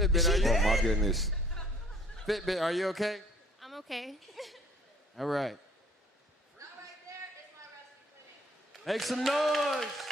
Fitbit, are you? Oh my goodness. Fitbit, are you okay? I'm okay. All right. Make some noise.